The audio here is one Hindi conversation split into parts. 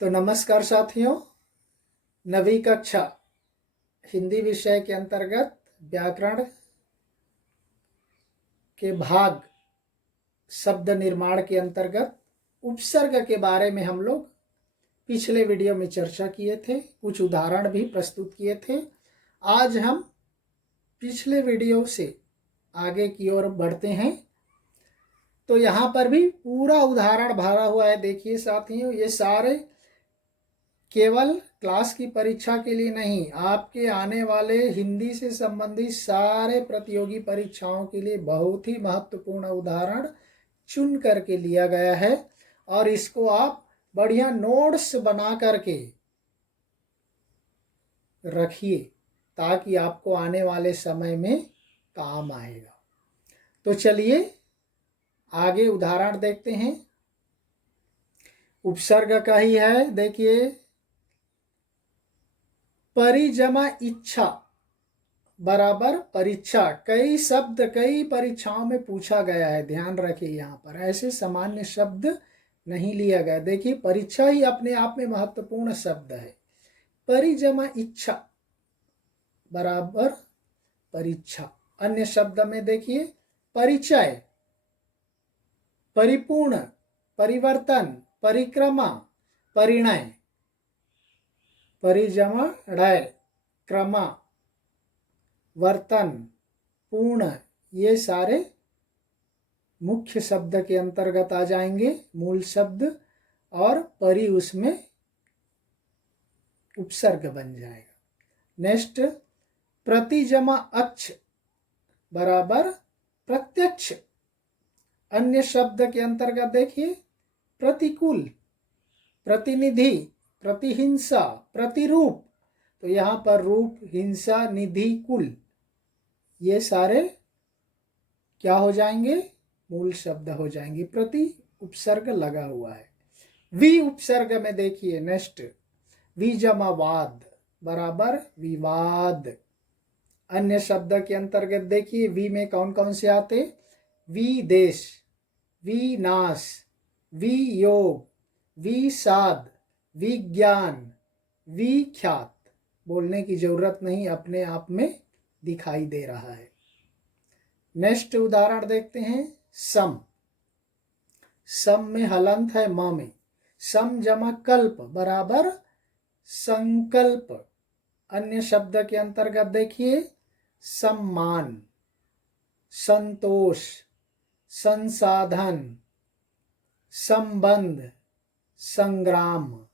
तो नमस्कार साथियों, नवी कक्षा हिंदी विषय के अंतर्गत व्याकरण के भाग शब्द निर्माण के अंतर्गत उपसर्ग के बारे में हम लोग पिछले वीडियो में चर्चा किए थे, कुछ उदाहरण भी प्रस्तुत किए थे। आज हम पिछले वीडियो से आगे की ओर बढ़ते हैं। तो यहाँ पर भी पूरा उदाहरण भरा हुआ है। देखिए साथियों, ये सारे केवल क्लास की परीक्षा के लिए नहीं, आपके आने वाले हिंदी से संबंधित सारे प्रतियोगी परीक्षाओं के लिए बहुत ही महत्वपूर्ण उदाहरण चुन करके लिया गया है और इसको आप बढ़िया नोट्स बना करके रखिए ताकि आपको आने वाले समय में काम आएगा। तो चलिए आगे उदाहरण देखते हैं। उपसर्ग का ही है। देखिए, परिजमा इच्छा बराबर परीक्षा। कई शब्द कई परीक्षाओं में पूछा गया है, ध्यान रखिए। यहाँ पर ऐसे सामान्य शब्द नहीं लिया गया। देखिए, परीक्षा ही अपने आप में महत्वपूर्ण शब्द है। परिजमा इच्छा बराबर परीक्षा। अन्य शब्द में देखिए, परिचय, परिपूर्ण, परिवर्तन, परिक्रमा, परिणय। परिजमा ढय, क्रमा, वर्तन, पूर्ण, ये सारे मुख्य शब्द के अंतर्गत आ जाएंगे, मूल शब्द, और परि उसमें उपसर्ग बन जाएगा। नेक्स्ट, प्रतिजमा अक्ष बराबर प्रत्यक्ष। अन्य शब्द के अंतर्गत देखिए, प्रतिकूल, प्रतिनिधि, प्रतिहिंसा, प्रतिरूप। तो यहाँ पर रूप, हिंसा, निधि, कुल, ये सारे क्या हो जाएंगे? मूल शब्द हो जाएंगे। प्रति उपसर्ग लगा हुआ है। वि उपसर्ग में देखिए, नेक्स्ट, विजमा वाद बराबर विवाद। अन्य शब्द के अंतर्गत देखिए, वी में कौन कौन से आते? विदेश, विनाश, वियोग, विषाद, विज्ञान, विख्यात। बोलने की जरूरत नहीं, अपने आप में दिखाई दे रहा है। नेक्स्ट उदाहरण देखते हैं। सम। सम में हलंत है म में। सम जमा कल्प बराबर संकल्प। अन्य शब्द के अंतर्गत देखिए, सम्मान, संतोष, संसाधन, संबंध, संग्राम।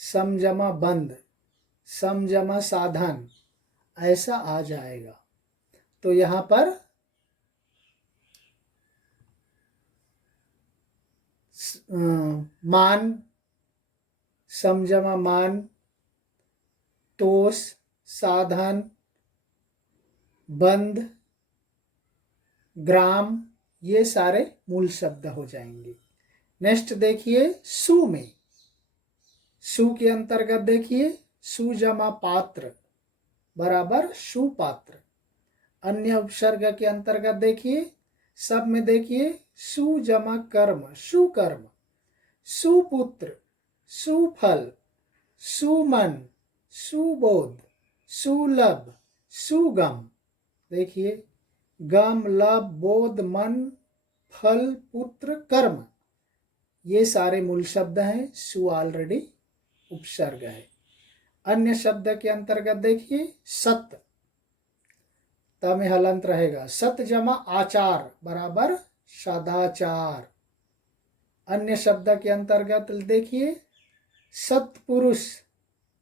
समजमा बंध, समजमा साधन, ऐसा आ जाएगा। तो यहाँ पर मान, समजमा मान, तोष, साधन, बंध, ग्राम, ये सारे मूल शब्द हो जाएंगे। नेक्स्ट देखिए, सु में। सु के अंतर्गत देखिए, सुजमा पात्र बराबर सुपात्र। अन्य उपसर्ग के अंतर्गत देखिए, सब में देखिए, सुजमा कर्म, सुकर्म, सुपुत्र, सुफल, सुमन, सुबोध, सुलभ, सुगम। देखिए, गम, लब, बोध, मन, फल, पुत्र, कर्म, ये सारे मूल शब्द हैं। सु ऑलरेडी उपसर्ग है। अन्य शब्द के अंतर्गत देखिए, सत, त में हलंत रहेगा। सत जमा आचार बराबर सदाचार। अन्य शब्द के अंतर्गत देखिए, सत्पुरुष,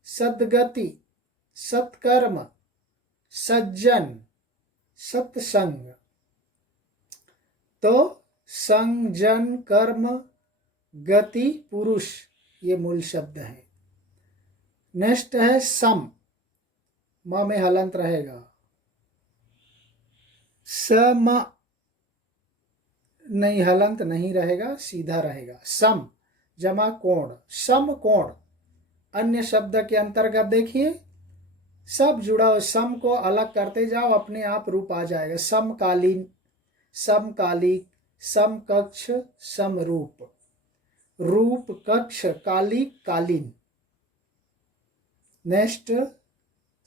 सद्गति, सत्कर्म, सज्जन, सत्संग। तो संग, जन, कर्म, गति, पुरुष, ये मूल शब्द है। नेक्स्ट है सम। म में हलंत रहेगा। सम नहीं, हलंत नहीं रहेगा, सीधा रहेगा। सम जमा कोण, सम कोण। अन्य शब्द के अंतर्गत देखिए, सब जुड़ा हो, सम को अलग करते जाओ, अपने आप रूप आ जाएगा। समकालीन, समकालिक, समकक्ष, समरूप। रूप, कक्ष, काली, कालीन। नेक्स्ट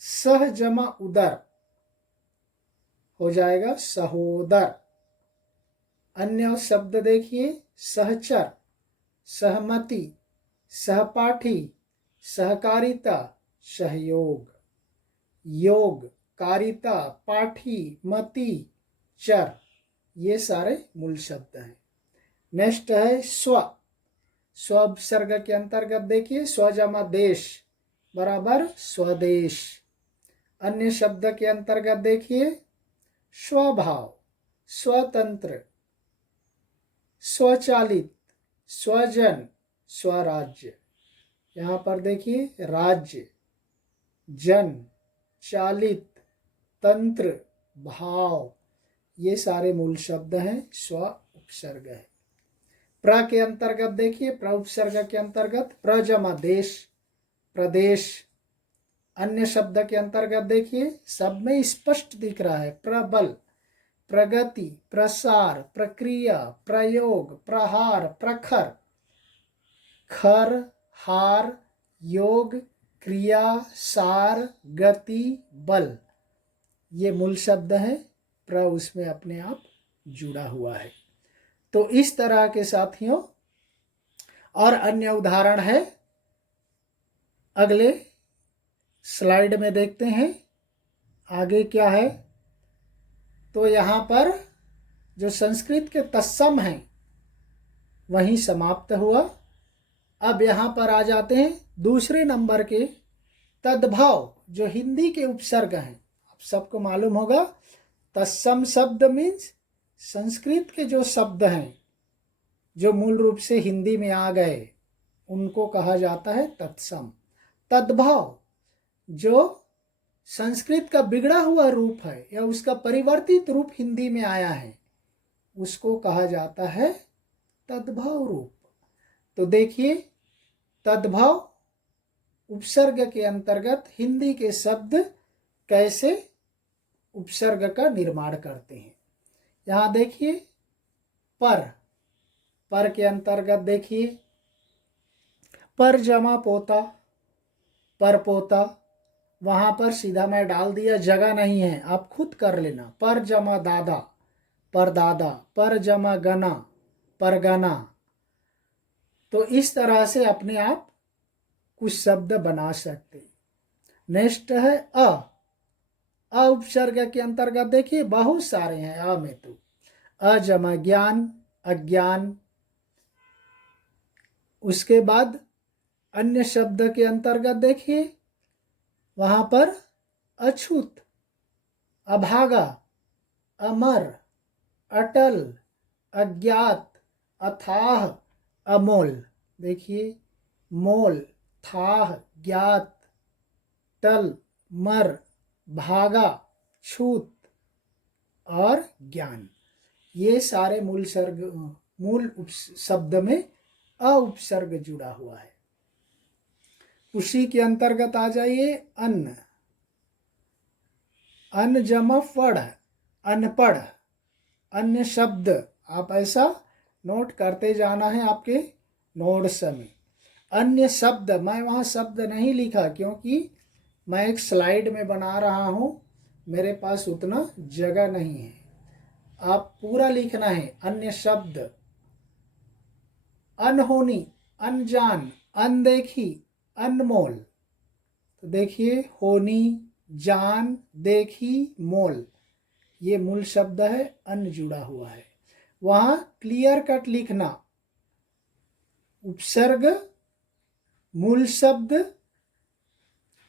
सह जमा उदर हो जाएगा सहोदर। अन्य शब्द देखिए, सहचर, सहमति, सहपाठी, सहकारिता, सहयोग। योग, कारिता, पाठी, मति, चर, ये सारे मूल शब्द हैं। नेक्स्ट है स्व। स्व उपसर्ग के अंतर्गत देखिए, स्व जमा देश बराबर स्वदेश। अन्य शब्द के अंतर्गत देखिए, स्वभाव, स्वतंत्र, स्वचालित, स्वजन, स्वराज्य। यहाँ पर देखिए, राज्य, जन, चालित, तंत्र, भाव, ये सारे मूल शब्द हैं, स्व उपसर्ग है। प्र के अंतर्गत देखिए, प्र उपसर्ग के अंतर्गत प्र जमा देश, प्रदेश। अन्य शब्द के अंतर्गत देखिए, सब में स्पष्ट दिख रहा है, प्रबल, प्रगति, प्रसार, प्रक्रिया, प्रयोग, प्रहार, प्रखर, खर, हार, योग, क्रिया, सार, गति, बल, ये मूल शब्द हैं। प्र उसमें अपने आप जुड़ा हुआ है। तो इस तरह के साथियों और अन्य उदाहरण है, अगले स्लाइड में देखते हैं आगे क्या है। तो यहाँ पर जो संस्कृत के तत्सम हैं वहीं समाप्त हुआ। अब यहाँ पर आ जाते हैं दूसरे नंबर के तद्भव, जो हिंदी के उपसर्ग हैं। आप सबको मालूम होगा, तत्सम शब्द मीन्स संस्कृत के जो शब्द हैं जो मूल रूप से हिंदी में आ गए, उनको कहा जाता है तत्सम। तद्भव जो संस्कृत का बिगड़ा हुआ रूप है या उसका परिवर्तित रूप हिंदी में आया है, उसको कहा जाता है तद्भव रूप। तो देखिए, तद्भव उपसर्ग के अंतर्गत हिंदी के शब्द कैसे उपसर्ग का निर्माण करते हैं। यहाँ देखिए, पर के अंतर्गत देखिए, पर जमा पोता, पर पोता। वहाँ पर सीधा मैं डाल दिया, जगह नहीं है, आप खुद कर लेना। पर जमा दादा, पर दादा। पर जमा गना, पर गना। तो इस तरह से अपने आप कुछ शब्द बना सकते। नेक्स्ट है अ उपसर्ग के अंतर्गत देखिए बहुत सारे हैं। अ में तो अजमा ज्ञान, अज्ञान। उसके बाद अन्य शब्द के अंतर्गत देखिए, वहां पर अछूत, अभागा, अमर, अटल, अज्ञात, अथाह, अमोल। देखिए, मोल, थाह, ज्ञात, टल, मर, भागा, छूत और ज्ञान, ये सारे मूल शब्द में अ उपसर्ग जुड़ा हुआ है। उसी के अंतर्गत आ जाइए अन्न। अन्न जमा पढ़, अनपढ़। अन्य शब्द आप ऐसा नोट करते जाना है आपके नोट्स में। अन्य शब्द, मैं वहाँ शब्द नहीं लिखा क्योंकि मैं एक स्लाइड में बना रहा हूँ, मेरे पास उतना जगह नहीं है। आप पूरा लिखना है। अन्य शब्द, अनहोनी, अनजान, अनदेखी, अनमोल। तो देखिए, होनी, जान, देखी, मोल, ये मूल शब्द है, अन जुड़ा हुआ है। वहां क्लियर कट लिखना, उपसर्ग, मूल शब्द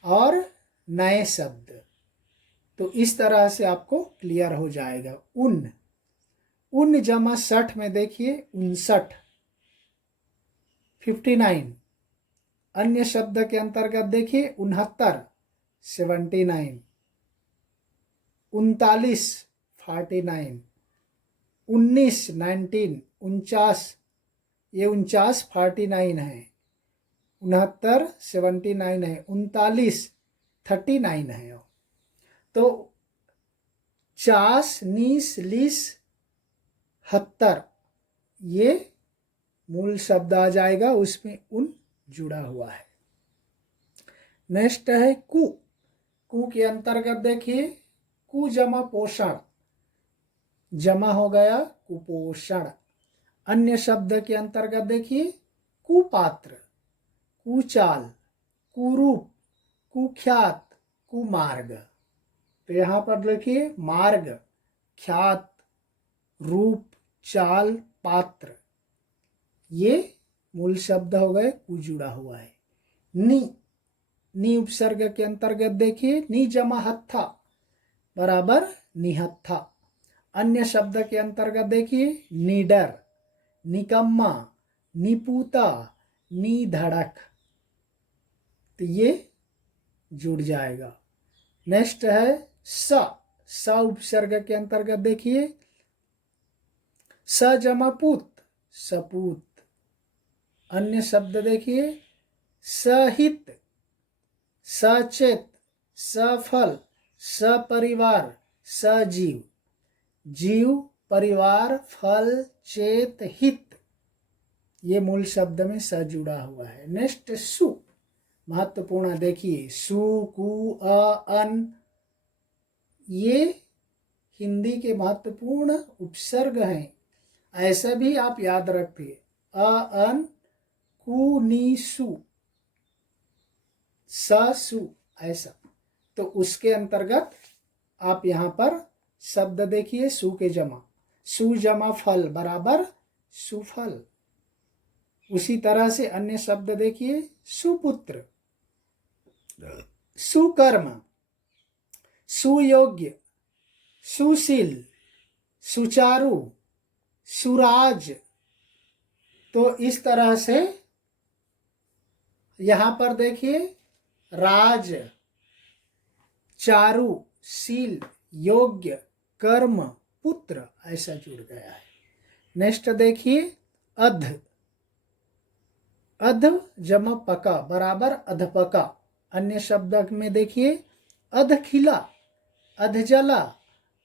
और नए शब्द। तो इस तरह से आपको क्लियर हो जाएगा। उन जमा 60 में देखिए 59, 59। अन्य शब्द के अंतर्गत देखिए 69, 79, 39, 49, 19, 19, 49, ये 49 49 है, 69 79 है, 39 39 है। तो 50, 90, 70 ये मूल शब्द आ जाएगा, उसमें उन जुड़ा हुआ है। नेक्स्ट है कु। कु के अंतर्गत देखिए कु जमा पोषण, जमा हो गया कुपोषण। अन्य शब्द के अंतर्गत देखिए कुपात्र, कुचाल, कुरूप, कुख्यात, कुमार्ग। तो यहाँ पर देखिए मार्ग, ख्यात, रूप, चाल, पात्र, ये मूल शब्द हो गए, कु जुड़ा हुआ है। नी उपसर्ग के अंतर्गत देखिए नी जमा हत्था बराबर निहत्था। अन्य शब्द के अंतर्गत देखिए निडर, निकम्मा, निपूता, निधड़क, तो ये जुड़ जाएगा। नेक्स्ट है स उपसर्ग के अंतर्गत देखिए स जमा पुत, सपूत। अन्य शब्द देखिए सहित, सचेत, सफल, सपरिवार, सजीव। जीव, परिवार, फल, चेत, हित, ये मूल शब्द में स जुड़ा हुआ है। नेक्स्ट सु, महत्वपूर्ण देखिए सु, कु, अन, ये हिंदी के महत्वपूर्ण उपसर्ग हैं। ऐसा भी आप याद रखिए अन, कु, नी, सु, सु, ऐसा। तो उसके अंतर्गत आप यहाँ पर शब्द देखिए सु के जमा, सु जमा फल बराबर सुफल। उसी तरह से अन्य शब्द देखिए सुपुत्र, सुकर्म, सुयोग्य, सुशील, सुचारू, सुराज। तो इस तरह से यहाँ पर देखिए राज, चारु, शील, योग्य, कर्म, पुत्र, ऐसा जुड़ गया है। नेक्स्ट देखिए अध, अध जमा पका बराबर अधपका। अन्य शब्द में देखिए अध खिला, अध जला,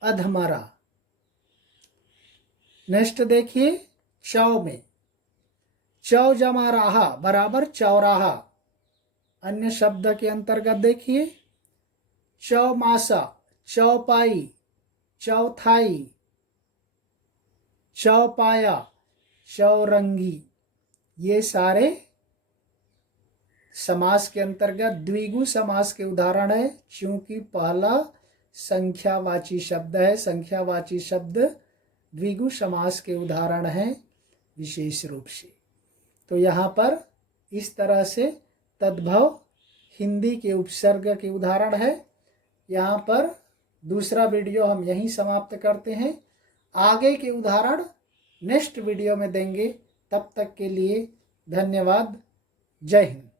अध मरा। नेक्स्ट देखिए चौ में चौ जमा राहा बराबर चौराहा। अन्य शब्द के अंतर्गत देखिए चौमासा, चौपाई, चौथाई, चौपाया, चौरंगी, ये सारे समास के अंतर्गत द्विगु समास के उदाहरण है, क्योंकि पहला संख्यावाची शब्द है। संख्यावाची शब्द द्विगु समास के उदाहरण हैं विशेष रूप से। तो यहाँ पर इस तरह से तद्भव हिंदी के उपसर्ग के उदाहरण है। यहाँ पर दूसरा वीडियो हम यहीं समाप्त करते हैं। आगे के उदाहरण नेक्स्ट वीडियो में देंगे। तब तक के लिए धन्यवाद। जय हिंद।